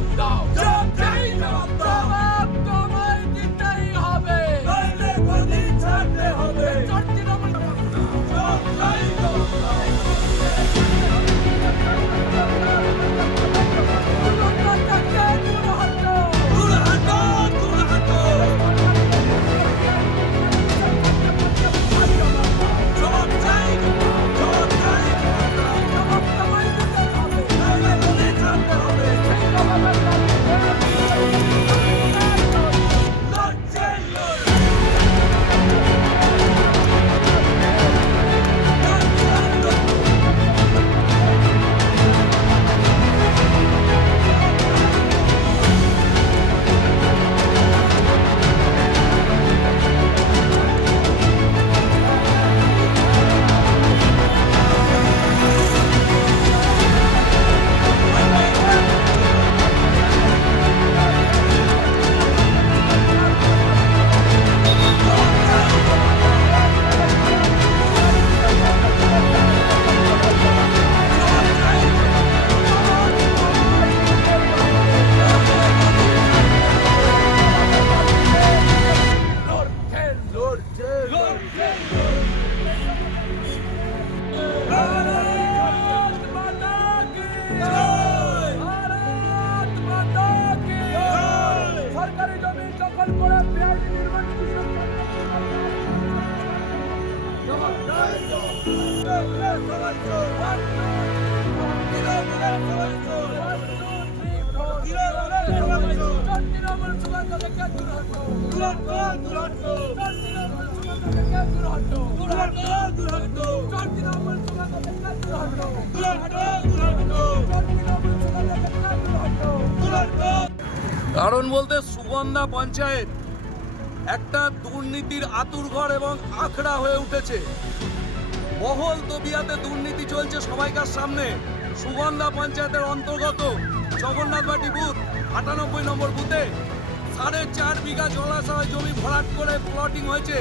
Jump down! Jump down! Jump down! দুর্ঘটনা দুর্ঘটনা দুর্ঘটনা দুর্ঘটনা দুর্ঘটনা কারণ বলতে সুগন্ধা পঞ্চায়েত একটা দুর্নীতির আতুরঘর এবং আখড়া হয়ে উঠেছে। বহল তবিয়াতে দুর্নীতি চলছে সবাইকার সামনে। সুগন্ধা পঞ্চায়েতের অন্তর্গত জগন্নাথবাটি বুথ, আটানব্বই নম্বর বুথে সাড়ে চার বিঘা জলাশয় জমি ভরাট করে প্লটিং হয়েছে।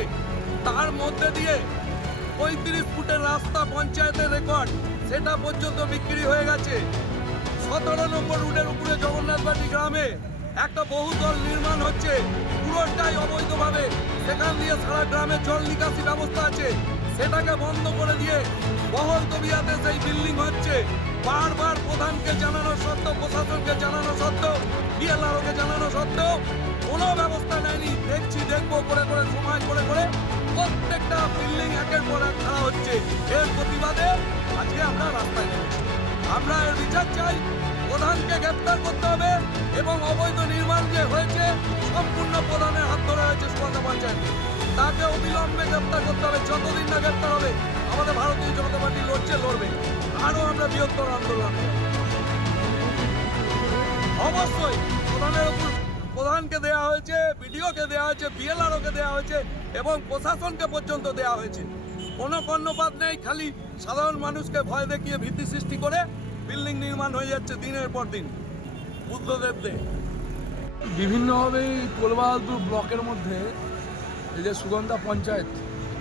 তার মধ্যে দিয়ে পঁয়ত্রিশ ফুটের রাস্তা পঞ্চায়েতের রেকর্ড, সেটা পর্যন্ত বিক্রি হয়ে গেছে। সতেরো নম্বর রুটের উপরে জগন্নাথবাটি গ্রামে একটা বহুতল নির্মাণ হচ্ছে। পুরোটাই অবৈধভাবে। সেখান দিয়ে সারা গ্রামে জল নিকাশি ব্যবস্থা আছে। সেটাকে বন্ধ করে দিয়ে বহল তবিয়াতে সেই বিল্ডিং হচ্ছে। বারবার প্রধানকে জানানো সত্ত্বেও, প্রশাসনকে জানানো সত্ত্বেও, বিএলআরওকে জানানো সত্ত্বেও কোনো ব্যবস্থা নেয়নি। দেখছি, দেখব, করে করে, সময় করে করে প্রত্যেকটা বিল্ডিং একের পর এক খাড়া হচ্ছে। এর প্রতিবাদে আজকে আমরা রাস্তায় নেমেছি। আমরা বিচার চাই। প্রধানকে গ্রেপ্তার করতে হবে এবং অবৈধ নির্মাণ যে হয়েছে, সম্পূর্ণ প্রধানের হাত ধরে হয়েছে সুগন্ধা পঞ্চায়েতে তাকে অবিলম্বে গ্রেপ্তার করতে হবে। যতদিন না গ্রেপ্তার হবে, আমাদের ভারতীয় জনতা পার্টি লড়ছে, লড়বে। আরও আমরা বৃহত্তর আন্দোলন। অবশ্যই প্রধানের উপর প্রধানকে দেওয়া হয়েছে, বিডিওকে দেওয়া হয়েছে, বিএলআরওকে দেওয়া হয়েছে এবং প্রশাসনকে পর্যন্ত দেওয়া হয়েছে। কোনো কর্ণপাত নেই, খালি সাধারণ মানুষকে ভয় দেখিয়ে ভীতি সৃষ্টি করে বিল্ডিং নির্মাণ হয়ে যাচ্ছে দিনের পর দিন। বুদ্ধদেব দে। বিভিন্নভাবে কোলবাহাদুর ব্লকের মধ্যে এই যে সুগন্ধা পঞ্চায়েত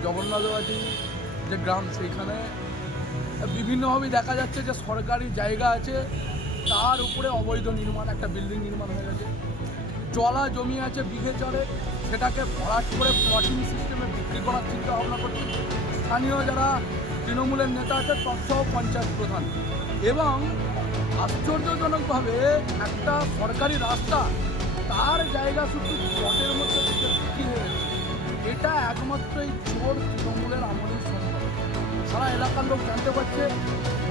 জগন্নাথবাটি যে গ্রাম সেইখানে, বিভিন্নভাবে দেখা যাচ্ছে যে সরকারি জায়গা আছে, তার উপরে অবৈধ নির্মাণ, একটা বিল্ডিং নির্মাণ হয়ে গেছে। জলা জমি আছে বিঘে চরে সেটাকে ভরাট করে প্লটিং সিস্টেমে বিক্রি করার চিন্তা ভাবনা করছে। স্থানীয় যারা তৃণমূলের নেতা আছে তৎসহ পঞ্চায়েত প্রধান। এবং আশ্চর্যজনকভাবে একটা সরকারি রাস্তা তার জায়গা শুধু প্লটের মধ্যে বিক্রি হয়ে এটা একমাত্র এই চোর তৃণমূলের আমলেই সম্ভব। সারা এলাকার লোক জানতে পারছে,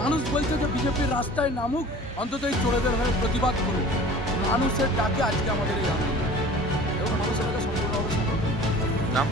মানুষ বলছে যে বিজেপির রাস্তায় নামুক, অন্তত এই চোরেদের হয়ে প্রতিবাদ করুক। মানুষের ডাকে আজকে আমাদের এই আন্দোলন। এবং মানুষের কাছে সম্পূর্ণভাবে নাম?